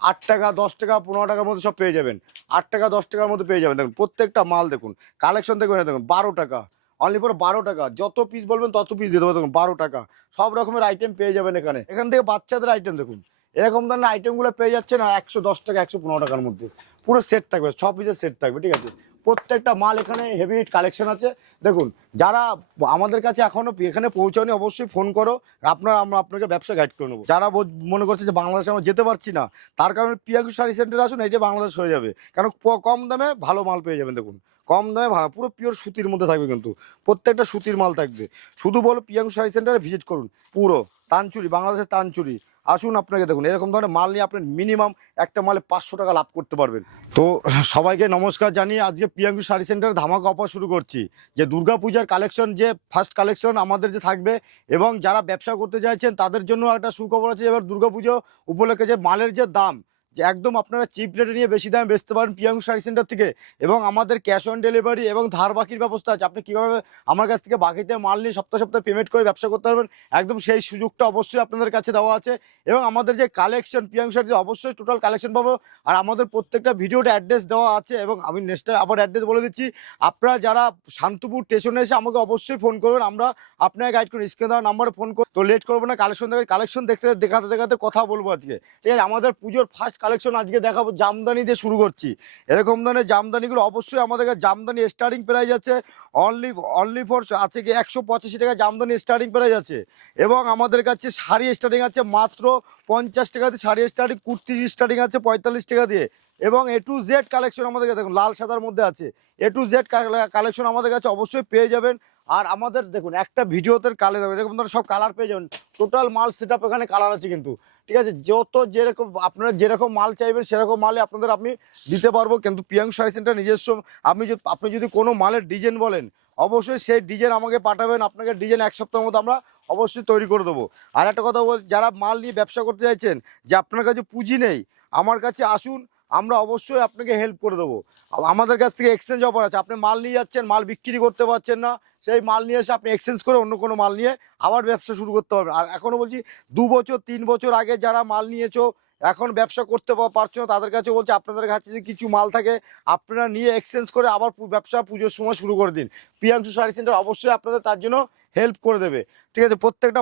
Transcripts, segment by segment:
8 টাকা 10 টাকা 15 টাকার মধ্যে সব পেয়ে যাবেন। 8 টাকা 10 টাকার মধ্যে পেয়ে যাবেন। দেখুন প্রত্যেকটা মাল দেখুন, কালেকশন দেখবেন, দেখুন 12 টাকা, অনলি ফর 12 টাকা। যত পিস বলবেন তত পিস দিয়ে দেবো। দেখুন 12 টাকা, সব রকমের আইটেম পেয়ে যাবেন এখানে। এখান থেকে বাচ্চাদের আইটেম দেখুন, এরকম ধরনের আইটেমগুলো পেয়ে যাচ্ছে না 110 টাকা 115 টাকার মধ্যে। পুরো সেট থাকবে, 6 পিসের সেট থাকবে, ঠিক আছে। প্রত্যেকটা মাল এখানে হেভি হিট কালেকশন আছে। দেখুন যারা আমাদের কাছে এখনো এখানে পৌঁছানি, অবশ্যই ফোন করো, আমরা আপনাকে ব্যবসা গাইড করে নেবো। যারা মনে করছে যে বাংলাদেশে আমরা যেতে পারছি না, তার কারণে পিয়াঙ্কু শাড়ি সেন্টারে আসুন, এই যে বাংলাদেশ হয়ে যাবে। কারণ কম দামে ভালো মাল পেয়ে যাবেন। দেখুন কম দামে ভালো, পুরো পিওর সুতির মধ্যে থাকবে, কিন্তু প্রত্যেকটা সুতির মাল থাকবে। শুধু বলো পিয়াঙ্কু শাড়ি সেন্টারে ভিজিট করুন। পুরো তানচুরি, বাংলাদেশের তানচুরি আসুন, আপনাকে দেখুন এরকম ধরনের মাল নিয়ে আপনি মিনিমাম একটা মালে 500 টাকা লাভ করতে পারবেন। তো সবাইকে নমস্কার জানিয়ে আজকে পিয়াঙ্কু শাড়ি সেন্টারে ধামাকা অফার শুরু করছি। যে দুর্গাপূজার কালেকশন, যে ফার্স্ট কালেকশন আমাদের যে থাকবে, এবং যারা ব্যবসা করতে চাইছেন তাদের জন্য একটা সুখবর আছে। এবার দুর্গাপুজো উপলক্ষে যে মালের যে দাম, যে একদম আপনারা চিপ রেটে নিয়ে বেশি দামে বেচতে পারেন পিয়াঙ্কু শাড়ি সেন্টার থেকে। এবং আমাদের ক্যাশ অন ডেলিভারি এবং ধার বাকির ব্যবস্থা আছে। আপনি কীভাবে আমার কাছ থেকে বাকিতে মাল নিয়ে সপ্তাহে সপ্তাহে পেমেন্ট করে ব্যবসা করতে পারবেন, একদম সেই সুযোগটা অবশ্যই আপনাদের কাছে দেওয়া আছে। এবং আমাদের যে কালেকশন পিয়াঙ্কু শাড়ি, অবশ্যই টোটাল কালেকশন পাবো। আর আমাদের প্রত্যেকটা ভিডিওটা অ্যাড্রেস দেওয়া আছে, এবং আমি নেক্সট আবার অ্যাড্রেস বলে দিচ্ছি। আপনারা যারা শান্তিপুর স্টেশনে এসে আমাকে অবশ্যই ফোন করবেন, আমরা আপনাকে গাইড করুন। স্ক্রিনে দেওয়া নাম্বারে ফোন করুন। তো লেট করবো না, কালেকশন দেখাতে দেখাতে কথা বলবো আজকে, ঠিক আছে। আমাদের পুজোর ফার্স্ট কালেকশন আজকে দেখাবো, জামদানি দিয়ে শুরু করছি। এরকম ধরনের জামদানিগুলো অবশ্যই আমাদের কাছে জামদানি স্টার্টিং প্রাইস আছে অনলি ফর আছে কি 185 টাকা জামদানি স্টার্টিং প্রাইস আছে। এবং আমাদের কাছে শাড়ি স্টার্টিং আছে মাত্র 50 টাকাতে, শাড়ি স্টার্টিং, কুর্তি স্টার্টিং আছে 45 টাকা দিয়ে। এবং এ টু জেড কালেকশন আমাদের কাছে দেখুন লাল সাদার মধ্যে আছে। এ টু জেড কালেকশন আমাদের কাছে অবশ্যই পেয়ে যাবেন। আর আমাদের দেখুন একটা ভিডিওতে কালার এরকম ধরনের সব কালার পেয়ে যাবেন। টোটাল মাল সেট আপ এখানে কালার আছে কিন্তু, ঠিক আছে। যত যেরকম আপনারা যেরকম মাল চাইবেন সেরকম মালে আপনাদের আমি দিতে পারবো। কিন্তু পিয়াঙ্কু শাড়ি সেন্টার নিজস্ব, আপনি যদি কোনো মালের ডিজাইন বলেন, অবশ্যই সেই ডিজাইন আমাকে পাঠাবেন। আপনাকে ডিজাইন 1 সপ্তাহের মধ্যে আমরা অবশ্যই তৈরি করে দেবো। আর একটা কথা যারা মাল নিয়ে ব্যবসা করতে চাইছেন, যে আপনার কাছে পুঁজি নেই, আমার কাছে আসুন, আমরা অবশ্যই আপনাকে হেল্প করে দেবো। আমাদের কাছ থেকে এক্সচেঞ্জ অফার আছে। আপনি মাল নিয়ে যাচ্ছেন, মাল বিক্রি করতে পারছেন না, সেই মাল নিয়ে এসে আপনি এক্সচেঞ্জ করে অন্য কোনো মাল নিয়ে আবার ব্যবসা শুরু করতে পারবেন। আর এখনও বলছি, 2 বছর 3 বছর আগে যারা মাল নিয়েছো, এখন ব্যবসা করতে পারছো না, তাদের কাছে বলছে আপনাদের কাছে যদি কিছু মাল থাকে আপনারা নিয়ে এক্সচেঞ্জ করে আবার ব্যবসা পুজোর সময় শুরু করে দিন। পিয়াঙ্কু শাড়ি সেন্টার অবশ্যই আপনাদের তার জন্য হেল্প করে দেবে, ঠিক আছে। প্রত্যেকটা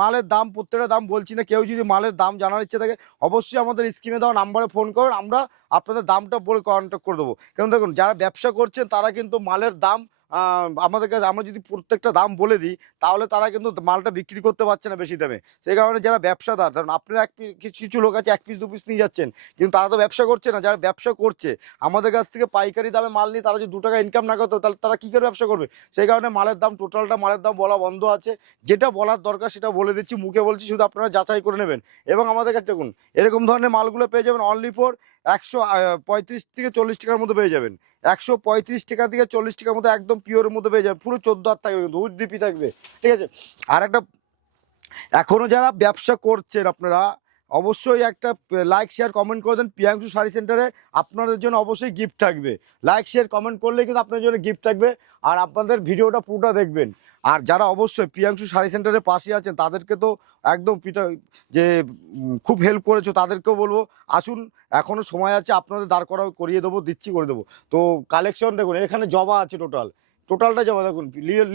মালের দাম, প্রত্যেকটা দাম বলছি না, কেউ যদি মালের দাম জানার ইচ্ছে থাকে অবশ্যই আমাদের স্ক্রিনে দেওয়া নাম্বারে ফোন করুন, আমরা আপনাদের দামটা বলে কন্ট্যাক্ট করে দেবো। কারণ দেখুন যারা ব্যবসা করছেন তারা কিন্তু মালের দাম আমাদের কাছে, আমরা যদি প্রত্যেকটা দাম বলে দিই তাহলে তারা কিন্তু মালটা বিক্রি করতে পারছে না বেশি দামে। সেই কারণে যারা ব্যবসাদার, কারণ আপনারা কিছু কিছু লোক আছে 1 পিস 2 পিস নিয়ে যাচ্ছেন, কিন্তু তারা তো ব্যবসা করছে না। যারা ব্যবসা করছে আমাদের কাছ থেকে পাইকারি দামে মাল নিয়ে, তারা যদি 2 টাকা ইনকাম না করতো তাহলে তারা কী করে ব্যবসা করবে। সেই কারণে মালের দাম, টোটালটা মালের দাম বলা বন্ধ আছে। যেটা বলার দরকার সেটা বলে দিচ্ছি, মুখে বলছি, শুধু আপনারা যাচাই করে নেবেন। এবং আমাদের কাছে দেখুন এরকম ধরনের মালগুলো পেয়ে যাবেন অনলি ফর 135 থেকে 40 টাকার মধ্যে পেয়ে যাবেন। 135 টাকা থেকে 40 টাকার মধ্যে একদম পিওরের মধ্যে পেয়ে যাবেন। পুরো 14 হাত থাকবে কিন্তু, উইথ ডিপি থাকবে, ঠিক আছে। আর একটা, এখনও যারা ব্যবসা করছেন আপনারা অবশ্যই একটা লাইক শেয়ার কমেন্ট করে দেন পিয়াঙ্কু শাড়ি সেন্টারে। আপনাদের জন্য অবশ্যই গিফট থাকবে। লাইক শেয়ার কমেন্ট করলে কিন্তু আপনাদের জন্য গিফট থাকবে। আর আপনাদের ভিডিওটা পুরোটা দেখবেন। আর যারা অবশ্যই পিয়াঙ্কু শাড়ি সেন্টারের পাশে আছেন তাদেরকে তো একদম যে খুব হেল্প করেছো, তাদেরকেও বলবো আসুন, এখনও সময় আছে, আপনাদের দাঁড় করিয়ে দেবো, করে দেবো। তো কালেকশন দেখুন, এখানে জবা আছে, টোটালটা জবা দেখুন।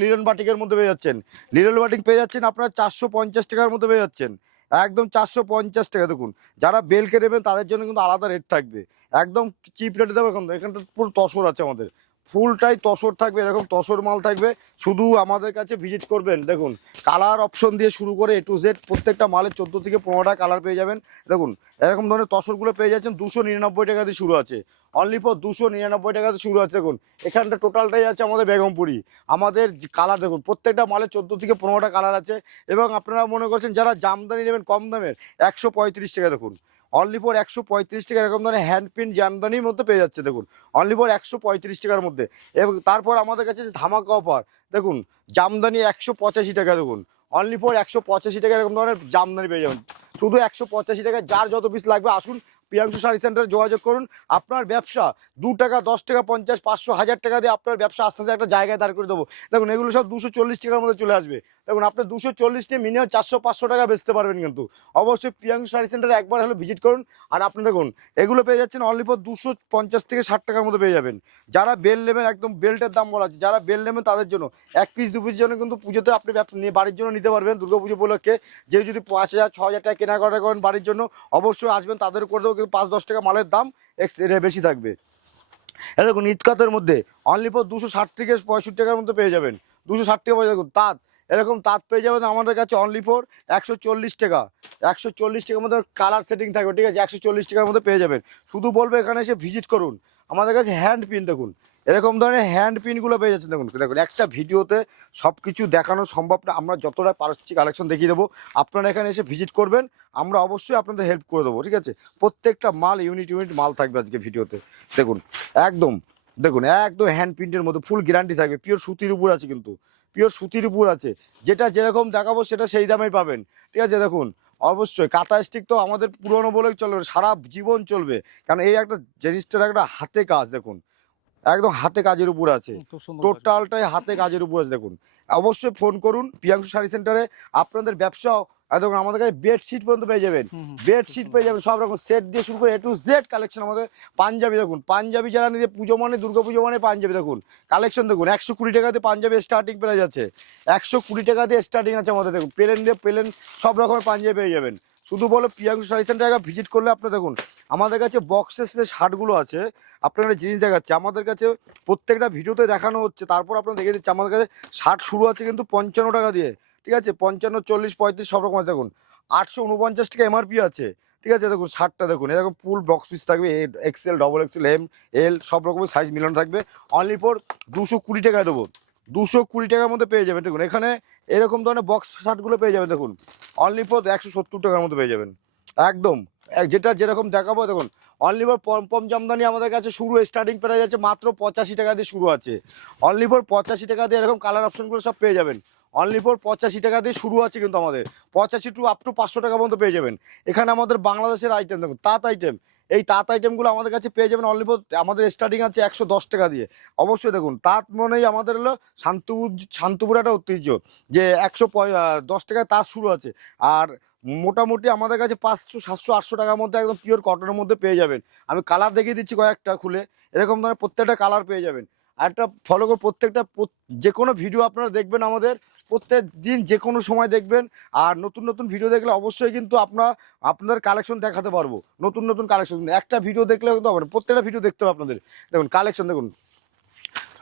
লিলন বাটিকের মধ্যে পেয়ে যাচ্ছেন, লিলন বাটিক পেয়ে যাচ্ছেন আপনার 450 টাকার মধ্যে পেয়ে যাচ্ছেন, একদম 450 টাকা। দেখুন যারা বেলকে নেবেন তাদের জন্য কিন্তু আলাদা রেট থাকবে, একদম চিপ রেটে দেবো। এখন এখানটা পুরো তসর আছে আমাদের, ফুলটাই তসর থাকবে, এরকম তসর মাল থাকবে। শুধু আমাদের কাছে ভিজিট করবেন। দেখুন কালার অপশন দিয়ে শুরু করে এ টু জেড প্রত্যেকটা মালের 14 থেকে 15টা কালার পেয়ে যাবেন। দেখুন এরকম ধরনের তসরগুলো পেয়ে যাচ্ছেন 299 টাকা দিয়ে শুরু আছে, অনলি ফর 299 টাকাতে শুরু আছে। দেখুন এখানটা টোটালটাই আছে আমাদের বেগমপুরি। আমাদের কালার দেখুন প্রত্যেকটা মালে 14 থেকে 15টা কালার আছে। এবং আপনারা মনে করছেন যারা জামদানি নেবেন কম দামের, 135 টাকা দেখুন, অনলি ফর 135 টাকা। এরকম ধরনের হ্যান্ড প্রিন্ট জামদানির মধ্যে পেয়ে যাচ্ছে দেখুন, অনলি ফর 135 টাকার মধ্যে। এবং তারপর আমাদের কাছে ধামাকা অফার দেখুন, জামদানি 185 টাকা দেখুন, অনলি ফর 185 টাকা। এরকম ধরনের জামদানি পেয়ে যাবেন শুধু 185 টাকায়। যার যত পিস লাগবে আসুন পিয়াঙ্কু শাড়ি সেন্টারে যোগাযোগ করুন। আপনার ব্যবসা 2 টাকা 10 টাকা 50 500 1000 টাকা দিয়ে আপনার ব্যবসা আস্তে আস্তে একটা জায়গায় দাঁড় করে দেবো। দেখুন এগুলো সব 240 টাকার মধ্যে চলে আসবে। দেখুন আপনি 240 নিয়ে মিনিমাম 400-500 টাকা বেচতে পারবেন। কিন্তু অবশ্যই প্রিয়াংশু শাড়ি সেন্টারে একবার হলে ভিজিট করুন। আর আপনি দেখুন এগুলো পেয়ে যাচ্ছেন অনলি ফর 250 থেকে 60 টাকার মধ্যে পেয়ে যাবেন। যারা বেল নেবেন, একদম বেল্টের দাম বলা আছে, যারা বেল নেবেন তাদের জন্য 1 পিস 2 পিস জন্য কিন্তু পুজোতে আপনি বাড়ির জন্য নিতে পারবেন। দুর্গাপুজো উপলক্ষে যে যদি 5000-6000 টাকা কেনাকাটা করেন বাড়ির জন্য, অবশ্যই আসবেন, তাদের করে দেবো, কিন্তু 5-10 টাকা মালের দাম বেশি থাকবে। দেখুন ইতকাতের মধ্যে অনলি ফর 260 থেকে 65 টাকার মধ্যে পেয়ে যাবেন। 260 টাকা পেয়ে দেখুন তাঁত, এরকম তাঁত পেয়ে যাবেন আমাদের কাছে অনলি ফর 140 টাকা। 140 টাকার মধ্যে কালার সেটিং থাকবে, ঠিক আছে, 140 টাকার মধ্যে পেয়ে যাবেন। শুধু বলবো এখানে এসে ভিজিট করুন। আমাদের কাছে হ্যান্ড পিন দেখুন, এরকম ধরনের হ্যান্ড পিনগুলো পেয়ে যাচ্ছেন। দেখুন দেখুন একটা ভিডিওতে সব কিছু দেখানো সম্ভব না, আমরা যতটা পারছি কালেকশন দেখিয়ে দেবো। আপনারা এখানে এসে ভিজিট করবেন, আমরা অবশ্যই আপনাদের হেল্প করে দেবো, ঠিক আছে। প্রত্যেকটা মাল ইউনিট মাল থাকবে আজকে ভিডিওতে। দেখুন একদম, দেখুন একদম হ্যান্ড প্রিন্টের মধ্যে ফুল গ্যারান্টি থাকবে। পিওর সুতির উপর আছে, কিন্তু পিওর সুতির উপর আছে। যেটা যেরকম দেখাবো সেটা সেই দামেই পাবেন, ঠিক আছে। দেখুন অবশ্যই কাঁথা স্টিক তো আমাদের পুরনো বলেই চলবে, সারা জীবন চলবে, কারণ এই একটা জিনিসটার একটা হাতে কাজ। দেখুন একদম হাতে কাজের উপর আছে, টোটালটাই হাতে কাজের উপর আছে। দেখুন অবশ্যই ফোন করুন প্রিয়াংশু শাড়ি সেন্টারে। আপনাদের ব্যবসা দেখুন আমাদের কাছে বেডশিট পর্যন্ত পেয়ে যাবেন, বেডশিট পেয়ে যাবেন সব রকম সেট দিয়ে শুরু করে A to Z কালেকশন। আমাদের পাঞ্জাবি দেখুন, পাঞ্জাবি যারা নিতে পুজো মানে দুর্গাপুজো মানে পাঞ্জাবি দেখুন কালেকশন দেখুন। 120 টাকাতে পাঞ্জাবি স্টার্টিং পেয়ে যাচ্ছে, 120 টাকা দিয়ে স্টার্টিং আছে আমাদের। দেখুন প্লেন দিয়ে প্লেন সব রকমের পাঞ্জাবি পেয়ে যাবেন। শুধু বলো প্রিয়াংশু শাড়ি সেন্টারে ভিজিট করলে আপনি দেখুন আমাদের কাছে বক্সের যে শার্টগুলো আছে, আপনারা জিনিস দেখাচ্ছে আমাদের কাছে প্রত্যেকটা ভিডিওতে দেখানো হচ্ছে, তারপর আপনারা দেখে দিচ্ছে আমাদের কাছে শার্ট শুরু আছে কিন্তু 55 টাকা দিয়ে, ঠিক আছে। 55, 40, 35 সব রকম আছে। দেখুন 849 টাকা MRP আছে, ঠিক আছে। দেখুন শার্টটা দেখুন এরকম ফুল বক্স পিস থাকবে, XL, XXL, ML সব রকমের সাইজ মিলানো থাকবে। অনলি ফর 220 টাকায় দেবো, 220 টাকার মধ্যে পেয়ে যাবেন। দেখুন এখানে এরকম ধরনের বক্স শার্টগুলো পেয়ে যাবেন। দেখুন অনলি ফর 170 টাকার মধ্যে পেয়ে যাবেন একদম। যেটা যেরকম দেখাবো দেখুন অনলি ফর পম জামদানি আমাদের কাছে শুরু স্টার্টিং প্রাইস আছে মাত্র 85 টাকা দিয়ে শুরু আছে। অনলি ফর 85 টাকা দিয়ে এরকম কালার অপশনগুলো সব পেয়ে যাবেন। অনলি ফর 85 টাকা দিয়ে শুরু আছে কিন্তু আমাদের, 85 টু আপ টু 500 টাকা পর্যন্ত পেয়ে যাবেন। এখানে আমাদের বাংলাদেশের আইটেম দেখুন, তাঁত আইটেম, এই তাঁত আইটেমগুলো আমাদের কাছে পেয়ে যাবেন অনলি ফর আমাদের স্টার্টিং আছে 110 টাকা দিয়ে। অবশ্যই দেখুন তাঁত মনেই আমাদের হলো শান্তিপুর একটা ঐতিহ্য, যে 110 টাকায় তাঁত শুরু আছে। আর মোটামুটি আমাদের কাছে 500, 700, 800 টাকার মধ্যে একদম পিওর কটনের মধ্যে পেয়ে যাবেন। আমি কালার দেখিয়ে দিচ্ছি কয়েকটা খুলে, এরকম ধরনের প্রত্যেকটা কালার পেয়ে যাবেন। আর একটা ফলো করে প্রত্যেকটা যে কোনো ভিডিও আপনারা দেখবেন আমাদের, প্রত্যেক দিন যে কোনো সময় দেখবেন। আর নতুন নতুন ভিডিও দেখলে অবশ্যই কিন্তু আপনাদের কালেকশন দেখাতে পারবো, নতুন নতুন কালেকশন। একটা ভিডিও দেখলে কিন্তু হবে না, প্রত্যেকটা ভিডিও দেখতে হবে আপনাদের। দেখুন কালেকশন দেখুন,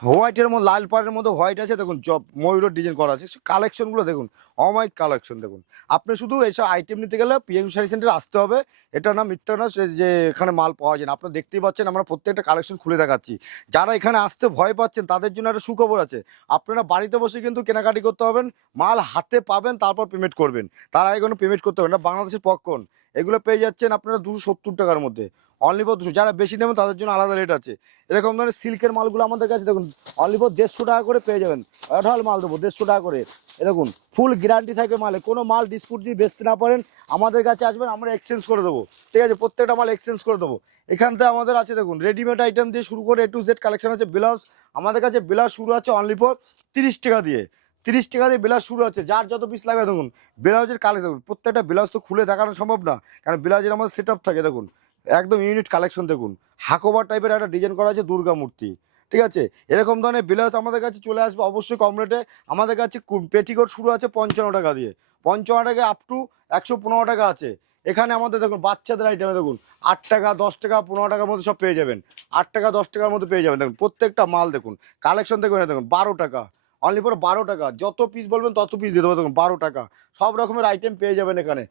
হোয়াইটের মধ্যে লাল পাড়ের মধ্যে হোয়াইট আছে, দেখুন জব ময়ূরের ডিজাইন করা আছে। কালেকশনগুলো দেখুন অমাইক কালেকশন। দেখুন আপনি শুধু এইসব আইটেম নিতে গেলে প্রিয়াংশু শাড়ি সেন্টারে আসতে হবে, এটা না মিথ্যা না যে এখানে মাল পাওয়া যায় না। আপনারা দেখতেই পাচ্ছেন আমরা প্রত্যেকটা কালেকশন খুলে দেখাচ্ছি। যারা এখানে আসতে ভয় পাচ্ছেন তাদের জন্য একটা সুখবর আছে, আপনারা বাড়িতে বসে কিন্তু কেনাকাটি করতে পারবেন, মাল হাতে পাবেন, তারপর পেমেন্ট করবেন। তার আগে কোনো পেমেন্ট করতে হবে না। বাংলাদেশের পপকর্ন এগুলো পেয়ে যাচ্ছেন আপনারা 270 টাকার মধ্যে অনলি ফর 200। যারা বেশি নেবেন তাদের জন্য আলাদা রেট আছে। এরকম ধরনের সিল্কের মালগুলো আমাদের কাছে দেখুন অনলি ফর 150 টাকা করে পেয়ে যাবেন। অঢাল মাল দেবো 150 টাকা করে। এরকম ফুল গ্যারান্টি থাকবে মালে, কোনো মাল ডিসপুট যদি বেচতে না পারেন আমাদের কাছে আসবেন, আমরা এক্সচেঞ্জ করে দেবো, ঠিক আছে। প্রত্যেকটা মাল এক্সচেঞ্জ করে দেবো। এখান থেকে আমাদের আছে দেখুন রেডিমেড আইটেম দিয়ে শুরু করে A to Z কালেকশন আছে। ব্লাউজ আমাদের কাছে ব্লাউজ শুরু আছে অনলি ফর 30 টাকা দিয়ে, 30 টাকা দিয়ে ব্লাউজ শুরু আছে। যার যত পিস লাগবে দেখুন ব্লাউজের কালেকশন দেখুন, প্রত্যেকটা ব্লাউজ তো খুলে দেখানো সম্ভব না, কারণ ব্লাউজের আমাদের সেট আপ থাকে। দেখুন একদম ইউনিট কালেকশন দেখুন, হাকোবার টাইপের একটা ডিজাইন করা আছে দুর্গা মূর্তি, ঠিক আছে। এরকম ধরনের ব্লাউজ আমাদের কাছে চলে আসবে অবশ্যই কম রেটে। আমাদের কাছে পেটিকোট শুরু আছে 55 টাকা দিয়ে, 55 টাকা আপ টু 115 টাকা আছে। এখানে আমাদের দেখুন বাচ্চাদের আইটেমে দেখুন 8 টাকা, 10 টাকা, 15 টাকার মধ্যে সব পেয়ে যাবেন। 8 টাকা 10 টাকার মধ্যে পেয়ে যাবেন। দেখুন প্রত্যেকটা মাল দেখুন কালেকশন দেখুন, দেখুন 12 টাকা অনলি ফর 12 টাকা। যত পিস বলবেন তত পিস দিতে হবে। দেখুন 12 টাকা সব রকমের আইটেম পেয়ে যাবেন এখানে।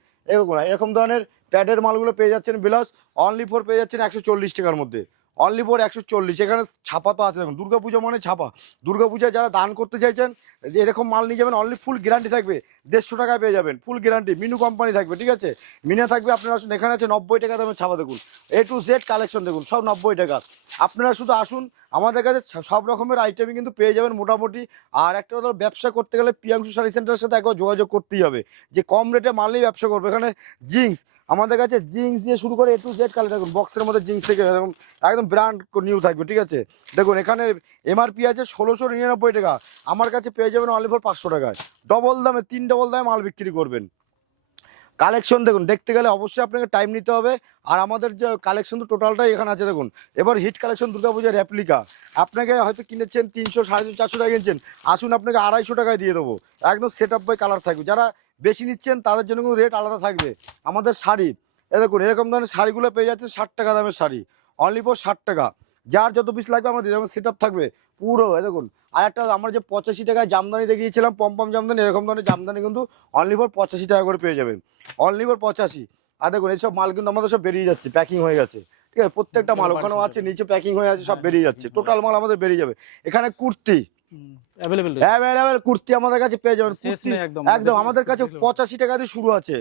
এরকম ধরনের প্যাডের মালগুলো পেয়ে যাচ্ছেন ব্লাউজ অনলি ফর পেয়ে যাচ্ছেন 140 টাকার মধ্যে, অনলি ফর 140। এখানে ছাপা তো আছে দেখুন, দুর্গাপূজা মানে ছাপা। দুর্গাপূজায় যারা দান করতে চাইছেন যে এরকম মাল নিয়ে যাবেন, অনলি ফুল গ্যারান্টি থাকবে 150 টাকায় পেয়ে যাবেন, ফুল গ্যারান্টি। মিনু কোম্পানি থাকবে, ঠিক আছে, মিনে থাকবে। আপনারা আসুন, এখানে আছে 90 টাকা দামের ছাপা দেখুন, A to Z কালেকশন দেখুন সব 90 টাকা। আপনারা শুধু আসুন, আমাদের কাছে সব রকমের আইটেমই কিন্তু পেয়ে যাবেন মোটামুটি। আর একটা কথা, ব্যবসা করতে গেলে প্রিয়াংশু শাড়ি সেন্টারের সাথে একবার যোগাযোগ করতেই হবে, যে কম রেটে মারলেই ব্যবসা করবে। এখানে জিন্স আমাদের কাছে জিন্স দিয়ে শুরু করে A to Z কালেকশন দেখুন, বক্সের মধ্যে জিন্স থেকে একদম ব্র্যান্ড নিউ থাকবে, ঠিক আছে। দেখুন এখানে এমআরপি আছে 1699 টাকা, আমার কাছে পেয়ে যাবেন অনলি ফর 500 টাকায়। ডবল দামে, 3 ডবল দামে মাল বিক্রি করবেন। কালেকশন দেখুন, দেখতে গেলে অবশ্যই আপনাকে টাইম নিতে হবে। আর আমাদের যে কালেকশন তো টোটালটাই এখানে আছে দেখুন। এবার হিট কালেকশন দুর্গাপূজার রেপ্লিকা, আপনাকে হয়তো কিনেছেন 300, 350, 400 টাকা কিনছেন, আসুন আপনাকে 250 টাকায় দিয়ে দেবো। একদম সেট আপ বাই কালার থাকবে। যারা বেশি নিচ্ছেন তাদের জন্য কিন্তু রেট আলাদা থাকবে। আমাদের শাড়ি এ দেখুন, এরকম ধরনের শাড়িগুলো পেয়ে যাচ্ছে 60 টাকা দামের শাড়ি, অনলি ফর 60 টাকা। যার যত পিস লাগবে আমাদের এরকম সেট আপ থাকবে পুরো। এ দেখুন, আর একটা আমরা যে 85 টাকায় জামদানি দেখিয়েছিলাম, পম্পম জামদানি, এরকম ধরনের জামদানি কিন্তু অনলি ফর 85 টাকা করে পেয়ে যাবেন, অনলি ফর 85। আর দেখুন এইসব মাল কিন্তু আমাদের সব বেরিয়ে যাচ্ছে, প্যাকিং হয়ে গেছে, ঠিক আছে। প্রত্যেকটা মাল ওখানেও আছে, নিচে প্যাকিং হয়ে আছে, সব বেরিয়ে যাচ্ছে, টোটাল মাল আমাদের বেরিয়ে যাবে। এখানে কুর্তি অ্যাভেলেবেল কুর্তি আমাদের কাছে পেয়ে যাবেন। কুর্তি একদম আমাদের কাছে 85 টাকা দিয়ে শুরু আছে,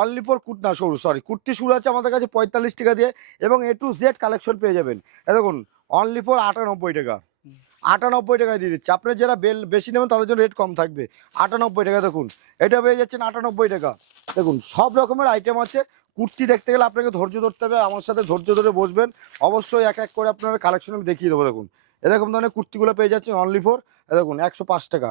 অনলি ফর কুর্তি শুরু আছে আমাদের কাছে 45 টাকা দিয়ে, এবং A to Z কালেকশন পেয়ে যাবেন। দেখুন অনলি ফর 98 টাকা, 98 টাকায় দিয়ে দিচ্ছে। আপনি যারা বেশি নেবেন তাদের জন্য রেট কম থাকবে, 98 টাকা। দেখুন এটা পেয়ে যাচ্ছেন 98 টাকা। দেখুন সব রকমের আইটেম আছে। কুর্তি দেখতে গেলে আপনাকে ধৈর্য ধরতে হবে, আমার সাথে ধৈর্য ধরে বসবেন, অবশ্যই এক এক করে আপনার কালেকশন আমি দেখিয়ে দেবো। দেখুন এরকম ধরনের কুর্তিগুলো পেয়ে যাচ্ছেন অনলি ফর দেখুন 105 টাকা,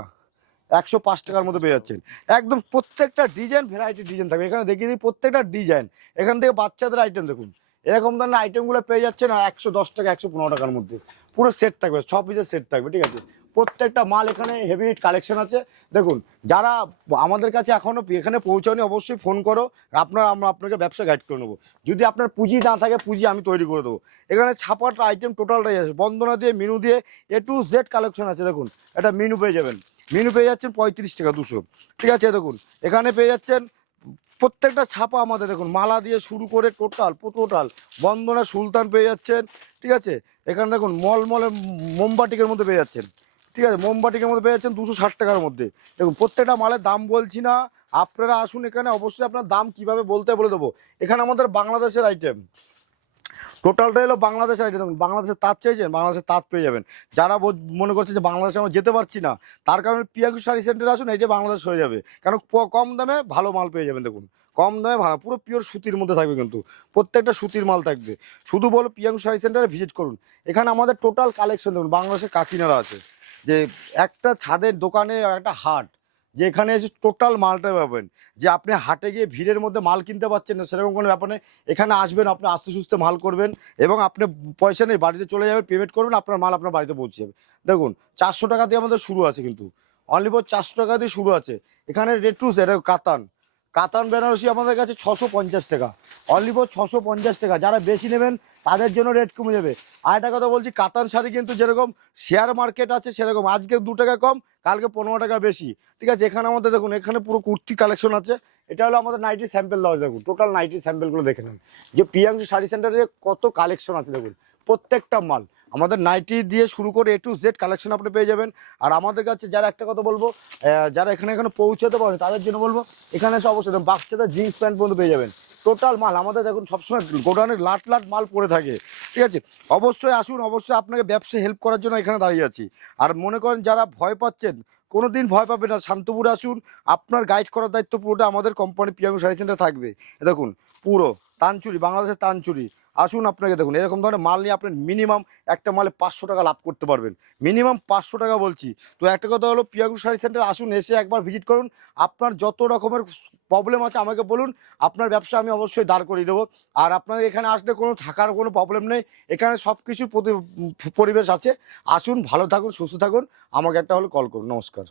105 টাকার মধ্যে পেয়ে যাচ্ছেন। একদম প্রত্যেকটা ডিজাইন, ভ্যারাইটি ডিজাইন থাকবে, এখানে দেখিয়ে দিই প্রত্যেকটা ডিজাইন। এখান থেকে বাচ্চাদের আইটেম দেখুন, এরকম ধরনের আইটেমগুলো পেয়ে যাচ্ছেন 110 টাকা, 115 টাকার মধ্যে পুরো সেট থাকবে, 6 পিসের সেট থাকবে, ঠিক আছে। প্রত্যেকটা মাল এখানে হেভি হিট কালেকশন আছে। দেখুন যারা আমাদের কাছে এখনো এখানে পৌঁছায়নি অবশ্যই ফোন করো, আমরা আপনাকে ব্যবসা গাইড করে নেবো। যদি আপনার পুঁজি না থাকে, পুঁজি আমি তৈরি করে দেবো। এখানে ছাপাটা আইটেম টোটালটাই আছে, বন্দনা দিয়ে মেনু দিয়ে A to Z কালেকশন আছে। দেখুন এটা মেনু পেয়ে যাবেন, মেনু পেয়ে যাচ্ছেন 35 টাকা 200, ঠিক আছে। দেখুন এখানে পেয়ে যাচ্ছেন প্রত্যেকটা ছাপা আমাদের, দেখুন মালা দিয়ে শুরু করে টোটাল বন্দনা সুলতান পেয়ে যাচ্ছেন, ঠিক আছে। এখানে দেখুন মলমলে মোমবাটিকের মধ্যে পেয়ে যাচ্ছেন, ঠিক আছে, মোমবাটিকের মধ্যে পেয়ে যাচ্ছেন 260 টাকার মধ্যে। দেখুন প্রত্যেকটা মালের দাম বলছি না, আপনারা আসুন এখানে, অবশ্যই আপনার দাম কিভাবে বলতে বলে দেবো। এখানে আমাদের বাংলাদেশের আইটেম, টোটালটা হলো বাংলাদেশের আইটেম। দেখুন বাংলাদেশের তাঁত চাইছেন, বাংলাদেশের তাঁত পেয়ে যাবেন। যারা মনে করছে যে বাংলাদেশে আমরা যেতে পারছি না, তার কারণে পিয়াগু শাড়ি সেন্টারে আসুন, এইটা বাংলাদেশ হয়ে যাবে। কারণ কম দামে ভালো মাল পেয়ে যাবেন। দেখুন কম দামে ভালো, পুরো পিওর সুতির মধ্যে থাকবে, কিন্তু প্রত্যেকটা সুতির মাল থাকবে। শুধু বলো পিয়াগু শাড়ি সেন্টারে ভিজিট করুন। এখানে আমাদের টোটাল কালেকশন দেখুন, বাংলাদেশের কাকিনারা আছে, যে একটা ছাদের দোকানে একটা হাট, যে এখানে এসে টোটাল মালটা পাবেন। যে আপনি হাটে গিয়ে ভিড়ের মধ্যে মাল কিনতে পারছেন না, সেরকম কোনো ব্যাপার নেই। এখানে আসবেন, আপনি আস্তে সুস্তে মাল করবেন, এবং আপনি পয়সা নেই, বাড়িতে চলে যাবেন, পেমেন্ট করবেন, আপনার মাল আপনার বাড়িতে পৌঁছে যাবে। দেখুন 400 টাকা দিয়ে আমাদের শুরু আছে, কিন্তু অনলি ফর 400 টাকা দিয়ে শুরু আছে। এখানে রেট টু এটা কাতান বেনারসি আমাদের কাছে 650 টাকা, অনলি ফর 650 টাকা। যারা বেশি নেবেন তাদের জন্য রেট কমে যাবে। আর একটা কথা বলছি, কাতান শাড়ি কিন্তু যেরকম শেয়ার মার্কেট আছে, সেরকম আজকে 2 টাকা কম, কালকে 15 টাকা বেশি, ঠিক আছে। এখানে আমাদের দেখুন, এখানে পুরো কুর্তি কালেকশন আছে। এটা হলো আমাদের নাইটি স্যাম্পেল দেওয়া, দেখুন টোটাল নাইটি স্যাম্পেলগুলো দেখে নেন, যে প্রিয়াংশু শাড়ি সেন্টারে কত কালেকশন আছে। দেখুন প্রত্যেকটা মাল আমাদের নাইটি দিয়ে শুরু করে A to Z কালেকশন আপনি পেয়ে যাবেন। আর আমাদের কাছে যারা একটা কথা বলবো, যারা এখানে পৌঁছাতে পারেন তাদের জন্য বলবো, এখানে এসে অবশ্যই বাচ্চাদের জিন্স প্যান্ট পর্যন্ত পেয়ে যাবেন। টোটাল মাল আমাদের দেখুন সবসময় গোডাউনে লাট মাল পড়ে থাকে, ঠিক আছে। অবশ্যই আসুন, অবশ্যই আপনাকে ব্যবসায় হেল্প করার জন্য এখানে দাঁড়িয়ে আছি। আর মনে করেন যারা ভয় পাচ্ছেন, কোনোদিন ভয় পাবেন না, শান্তপুরে আসুন, আপনার গাইড করার দায়িত্ব পুরোটা আমাদের কোম্পানি পিয়াগু শাড়ি সেন্টার থাকবে। দেখুন পুরো তানচুরি, বাংলাদেশের তানচুরি, আসুন আপনাকে দেখুন এরকম ধরনের মাল নিয়ে আপনি মিনিমাম একটা মালে 500 টাকা লাভ করতে পারবেন, মিনিমাম 500 টাকা বলছি। তো একটা কথা হলো, পিয়াগু শাড়ি সেন্টার আসুন, এসে একবার ভিজিট করুন। আপনার যত রকমের প্রবলেম আছে আমাকে বলুন, আপনার ব্যবসা আমি অবশ্যই দাঁড় করিয়ে দেবো। আর আপনাদের এখানে আসলে কোনো থাকার কোনো প্রবলেম নেই, এখানে সব কিছু পরিবেশ আছে। আসুন, ভালো থাকুন, সুস্থ থাকুন, আমাকে একটা হলে কল করুন। নমস্কার।